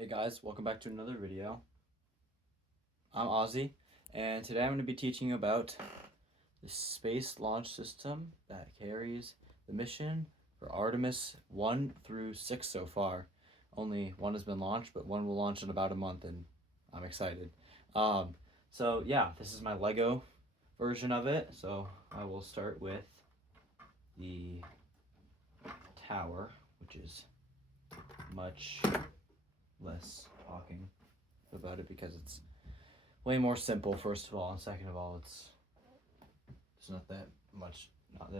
Hey guys, welcome back to another video. I'm Ozzy, and today I'm going to be teaching you about the space launch system that carries the mission for Artemis 1 through 6 so far. Only one has been launched, but one will launch in about a month, and I'm excited. So yeah, this is my Lego version of it. So I will start with the tower, which is much less talking about it because it's way more simple, first of all, and second of all, there's not that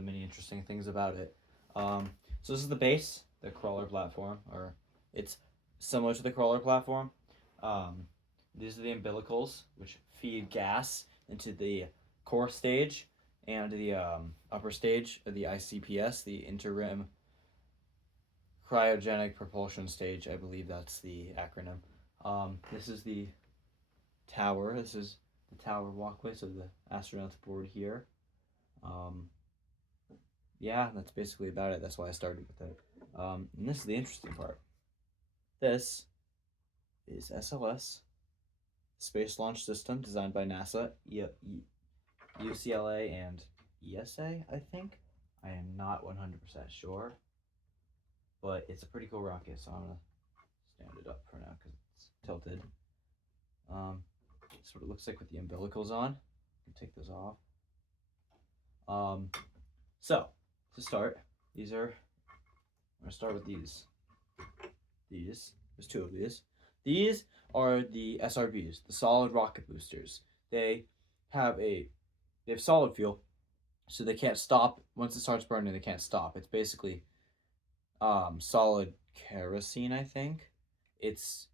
many interesting things about it. So this is the base, the crawler platform, or it's similar to the crawler platform. Um, these are the umbilicals, which feed gas into the core stage and the upper stage of the ICPS, the interim cryogenic propulsion stage. I believe that's the acronym. This is the tower. This is the tower walkway, so the astronauts board here. Yeah, that's basically about it. That's why I started with it. And this is the interesting part. This is SLS, Space Launch System, designed by NASA, UCLA, and ESA, I think. I am not 100% sure, but it's a pretty cool rocket, so I'm going to stand it up for now because it's tilted. That's what it looks like with the umbilicals on. You can take those off. So to start, I'm gonna start with these. There's two of these. These are the SRBs, the solid rocket boosters. They have solid fuel, so they can't stop once it starts burning. They can't stop. It's basically solid kerosene. I think it's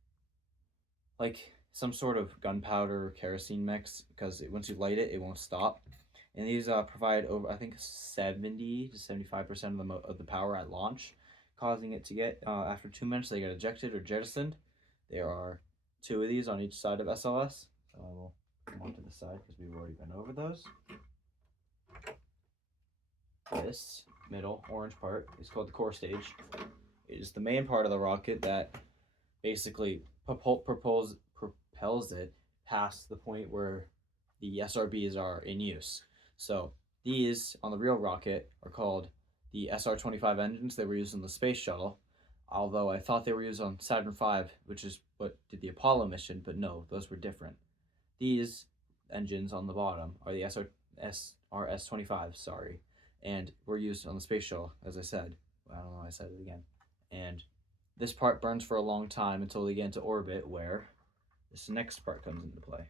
like some sort of gunpowder or kerosene mix because once you light it, it won't stop. And these provide over, I think, 70 to 75% of the power at launch, causing it to get, after 2 minutes, they get ejected or jettisoned. There are two of these on each side of SLS. So I will come on to the side because we've already been over those. This middle orange part is called the core stage. It is the main part of the rocket that basically propels it past the point where the SRBs are in use. So these on the real rocket are called the SR-25 engines. They were used in the space shuttle, although I thought they were used on Saturn V, which is what did the Apollo mission, but no, those were different. These engines on the bottom are the SRS-25, sorry, and were used on the space shuttle, as I said. I don't know why I said it again. And this part burns for a long time until they get into orbit, where this next part comes into play.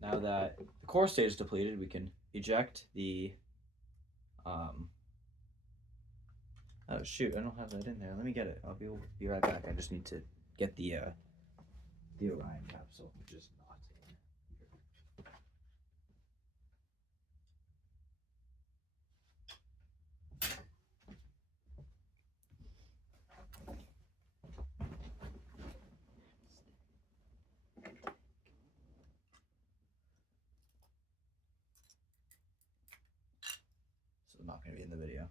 Now that the core stage is depleted, we can eject the, oh shoot, I don't have that in there. Let me get it. I'll be right back. I just need to get the Orion capsule, which is not in here. So I'm not going to be in the video.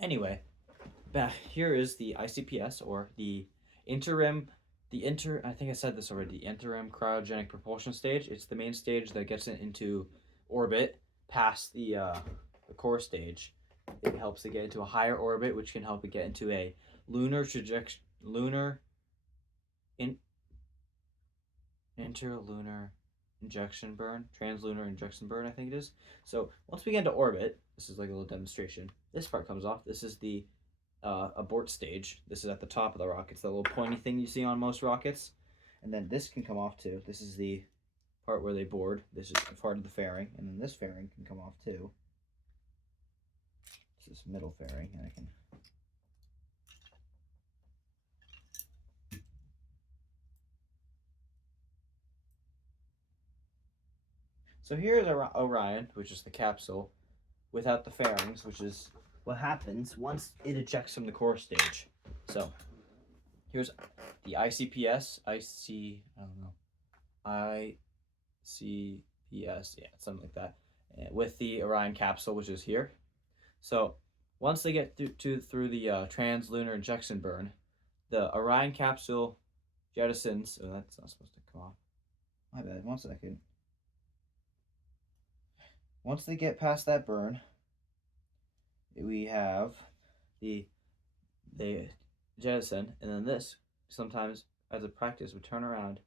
Anyway, back here is the ICPS, or the interim, I think I said this already, the interim cryogenic propulsion stage. It's the main stage that gets it into orbit past the core stage. It helps it get into a higher orbit, which can help it get into a interlunar injection burn, translunar injection burn, I think it is. So once we get into orbit, this is like a little demonstration. This part comes off. This is the abort stage. This is at the top of the rocket. It's the little pointy thing you see on most rockets. And then this can come off too. This is the part where they board. This is part of the fairing. And then this fairing can come off too. This is middle fairing. And I can... So here's Orion, which is the capsule, without the fairings, which is what happens once it ejects from the core stage. So here's the ICPS, yeah, something like that, with the Orion capsule, which is here. So once they get through the translunar injection burn, the Orion capsule jettisons. Oh, that's not supposed to come off. My bad. 1 second. Once they get past that burn, we have they jettison, and then this sometimes as a practice would turn around.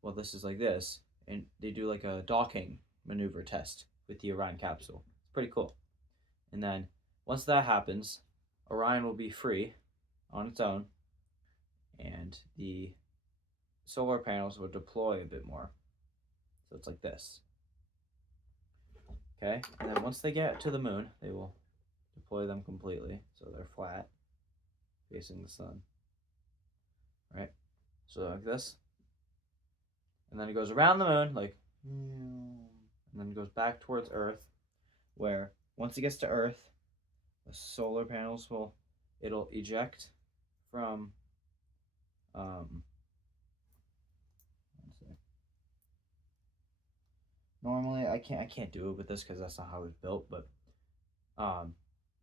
Well, this is like this, and they do like a docking maneuver test with the Orion capsule. It's pretty cool. And then once that happens, Orion will be free on its own, and the solar panels will deploy a bit more. So it's like this. Okay, and then once they get to the moon, they will deploy them completely, so they're flat, facing the sun. Right? So like this. And then it goes around the moon, like, and then it goes back towards Earth, where once it gets to Earth, the solar panels it'll eject from, normally I can't do it with this because that's not how it's built, but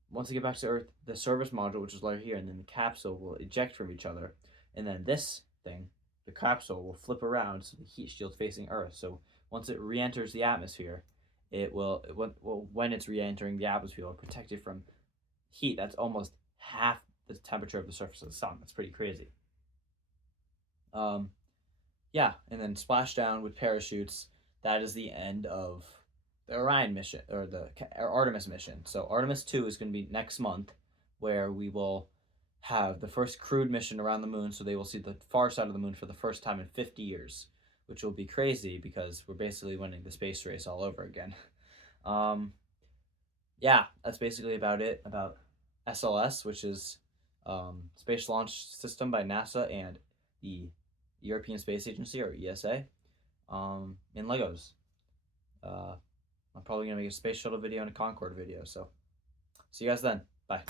once they get back to Earth, the service module, which is right here, and then the capsule will eject from each other, and then this thing, the capsule, will flip around so the heat shield's facing Earth. So once it re-enters the atmosphere, when it's re-entering the atmosphere, it'll protect it from heat that's almost half the temperature of the surface of the sun. That's pretty crazy. Yeah, and then splash down with parachutes. That is the end of the Orion mission, or the Artemis mission. So Artemis 2 is going to be next month, where we will have the first crewed mission around the moon, so they will see the far side of the moon for the first time in 50 years, which will be crazy because we're basically winning the space race all over again. Yeah, that's basically about it, about SLS, which is Space Launch System by NASA and the European Space Agency, or ESA, in Legos. I'm probably going to make a space shuttle video and a Concorde video, so see you guys then. Bye.